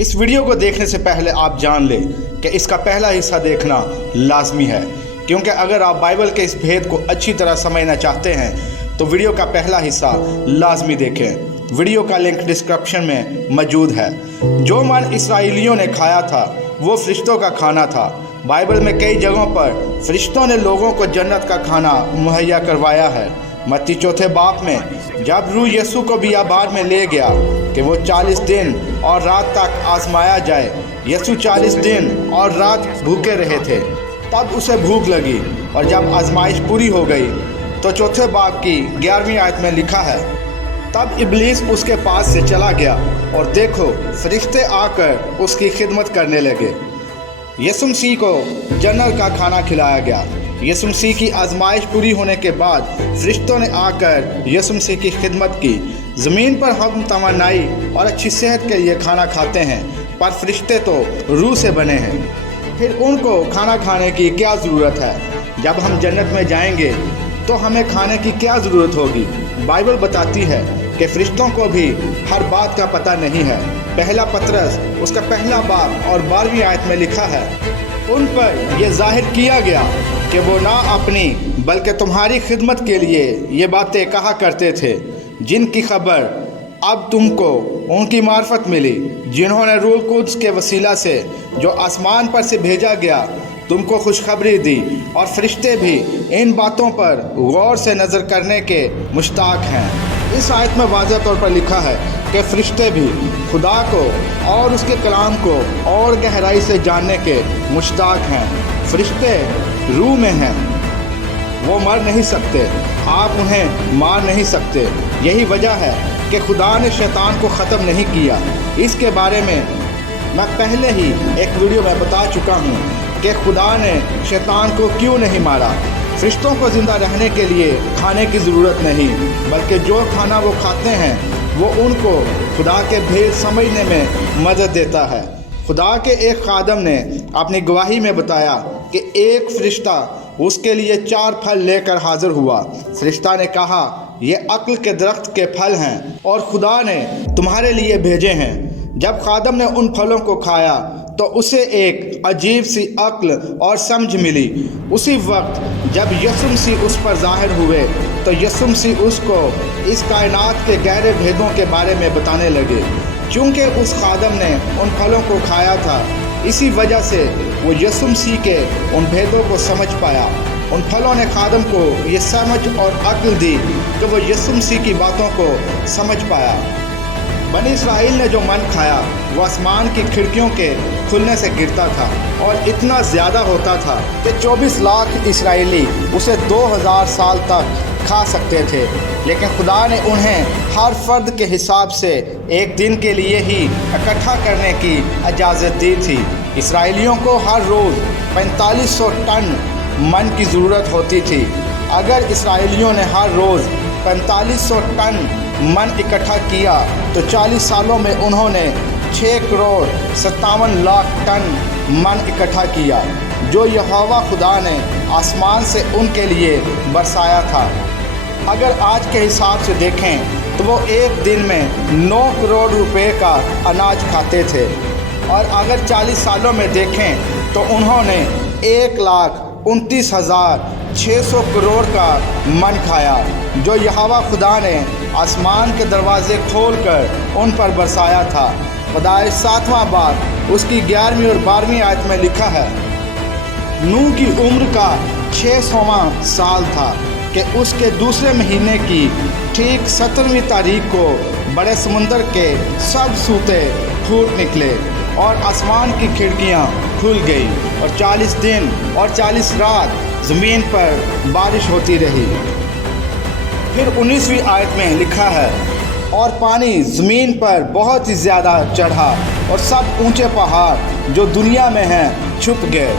इस वीडियो को देखने से पहले आप जान लें कि इसका पहला हिस्सा देखना लाजमी है, क्योंकि अगर आप बाइबल के इस भेद को अच्छी तरह समझना चाहते हैं तो वीडियो का पहला हिस्सा लाजमी देखें। वीडियो का लिंक डिस्क्रिप्शन में मौजूद है। जो मन इसराइलियों ने खाया था वो फरिश्तों का खाना था। बाइबल में कई जगहों पर फरिश्तों ने लोगों को जन्नत का खाना मुहैया करवाया है। मत्ती चौथे बाब में जब रूह यीशु को बियाबान में ले गया कि वो 40 दिन और रात तक आजमाया जाए, यीशु 40 दिन और रात भूखे रहे थे। तब उसे भूख लगी और जब आजमाइश पूरी हो गई तो चौथे बाब की 11वीं आयत में लिखा है, तब इब्लीस उसके पास से चला गया और देखो फरिश्ते आकर उसकी खिदमत करने लगे। यीशु मसीह को जन्नत का खाना खिलाया गया। यीशु मसीह की आजमाइश पूरी होने के बाद फरिश्तों ने आकर यीशु मसीह की खिदमत की। ज़मीन पर हम तमन्नाई और अच्छी सेहत के लिए खाना खाते हैं, पर फरिश्ते तो रूह से बने हैं। फिर उनको खाना खाने की क्या ज़रूरत है? जब हम जन्नत में जाएंगे तो हमें खाने की क्या ज़रूरत होगी? बाइबल बताती है कि फरिश्तों को भी हर बात का पता नहीं है। पहला पतरस उसका पहला बाब और 12वीं आयत में लिखा है, उन पर यह जाहिर किया गया कि वो ना अपनी बल्कि तुम्हारी खिदमत के लिए ये बातें कहा करते थे, जिनकी खबर अब तुमको उनकी मार्फत मिली, जिन्होंने रूह कुद्स के वसीला से जो आसमान पर से भेजा गया तुमको खुशखबरी दी। और फरिश्ते भी इन बातों पर गौर से नज़र करने के मुश्ताक हैं। इस आयत में वाज़ह तौर पर लिखा है कि फरिश्ते भी खुदा को और उसके कलाम को और गहराई से जानने के मुश्ताक हैं। फरिश्ते रूह में हैं, वो मर नहीं सकते, आप उन्हें मार नहीं सकते। यही वजह है कि खुदा ने शैतान को ख़त्म नहीं किया। इसके बारे में मैं पहले ही एक वीडियो में बता चुका हूँ कि खुदा ने शैतान को क्यों नहीं मारा। फरिश्तों को ज़िंदा रहने के लिए खाने की ज़रूरत नहीं, बल्कि जो खाना वो खाते हैं वो उनको खुदा के भेद समझने में मदद देता है। खुदा के एक खादम ने अपनी गवाही में बताया कि एक फरिश्ता उसके लिए 4 फल लेकर हाजिर हुआ। फरिश्ता ने कहा, ये अक्ल के दरख्त के फल हैं और खुदा ने तुम्हारे लिए भेजे हैं। जब खादम ने उन फलों को खाया तो उसे एक अजीब सी अक्ल और समझ मिली। उसी वक्त जब यीशु मसीह उस पर ज़ाहिर हुए तो यीशु मसीह उसको इस कायनात के गहरे भेदों के बारे में बताने लगे। चूँकि उस खादम ने उन फलों को खाया था, इसी वजह से वो यीशु मसीह के उन भेदों को समझ पाया। उन फलों ने खादम को ये समझ और अक्ल दी कि वो यीशु मसीह की बातों को समझ पाया। बनी इसराइल ने जो मन खाया वो आसमान की खिड़कियों के खुलने से गिरता था और इतना ज़्यादा होता था कि 24 लाख इसराइली उसे 2000 साल तक खा सकते थे। लेकिन खुदा ने उन्हें हर फर्द के हिसाब से एक दिन के लिए ही इकट्ठा करने की इजाज़त दी थी। इसराइलियों को हर रोज़ 4500 टन मन की ज़रूरत होती थी। अगर इसराइलियों ने हर रोज़ 4500 टन मन इकट्ठा किया तो 40 सालों में उन्होंने 6 करोड़ 57 लाख टन मन इकट्ठा किया, जो यहोवा खुदा ने आसमान से उनके लिए बरसाया था। अगर आज के हिसाब से देखें तो वो एक दिन में 9 करोड़ रुपए का अनाज खाते थे, और अगर 40 सालों में देखें तो उन्होंने 1,29,600 करोड़ का मन खाया, जो यहोवा खुदा ने आसमान के दरवाजे खोलकर उन पर बरसाया था। खुदाई 7वां बाब उसकी 11वीं और 12वीं आयत में लिखा है, नूह की उम्र का 600वां साल था कि उसके दूसरे महीने की ठीक 17वीं तारीख को बड़े समुंदर के सब सूते फूट निकले और आसमान की खिड़कियां खुल गई और 40 दिन और 40 रात ज़मीन पर बारिश होती रही। फिर 19वीं आयत में लिखा है, और पानी ज़मीन पर बहुत ही ज़्यादा चढ़ा और सब ऊंचे पहाड़ जो दुनिया में हैं छुप गए।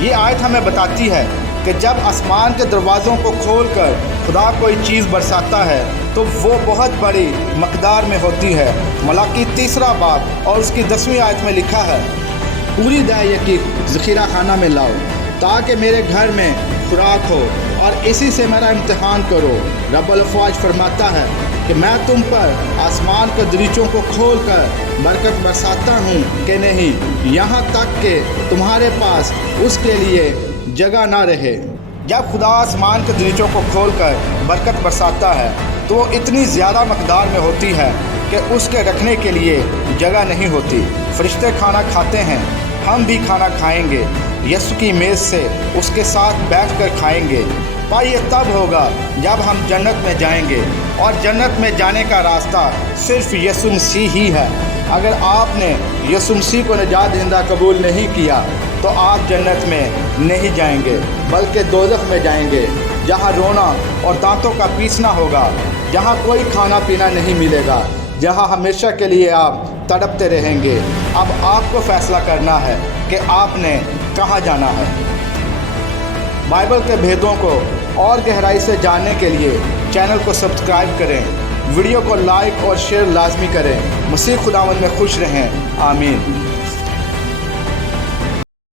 ये आयत हमें बताती है कि जब आसमान के दरवाज़ों को खोलकर खुदा कोई चीज़ बरसाता है तो वो बहुत बड़ी मकदार में होती है। मलाकी 3रा बाब और उसकी 10वीं आयत में लिखा है, पूरी दाय की ज़ख़ीरा खाना में लाओ ताकि मेरे घर में खुराक हो और इसी से मेरा इम्तिहान करो। रब्बुल अफ़वाज फरमाता है कि मैं तुम पर आसमान के दरीचों को खोल कर बरकत बरसाता हूँ कि नहीं, यहाँ तक कि तुम्हारे पास उसके लिए जगह ना रहे। जब खुदा आसमान के दरीचों को खोल कर बरकत बरसाता है तो वो इतनी ज़्यादा मकदार में होती है कि उसके रखने के लिए जगह नहीं होती। फरिश्ते खाना खाते हैं, हम भी खाना खाएंगे, यीशु की मेज़ से उसके साथ बैठकर खाएंगे। पर ये तब होगा जब हम जन्नत में जाएंगे, और जन्नत में जाने का रास्ता सिर्फ यीशु मसीह ही है। अगर आपने यीशु मसीह को निजात दहिंदा कबूल नहीं किया तो आप जन्नत में नहीं जाएंगे बल्कि दोज़ख में जाएंगे, जहाँ रोना और दांतों का पीसना होगा, जहाँ कोई खाना पीना नहीं मिलेगा, जहाँ हमेशा के लिए आप तड़पते रहेंगे। अब आपको फैसला करना है कि आपने कहाँ जाना है। बाइबल के भेदों को और गहराई से जानने के लिए चैनल को सब्सक्राइब करें, वीडियो को लाइक और शेयर लाजमी करें। मसीह खुदावंद में खुश रहें। आमीन।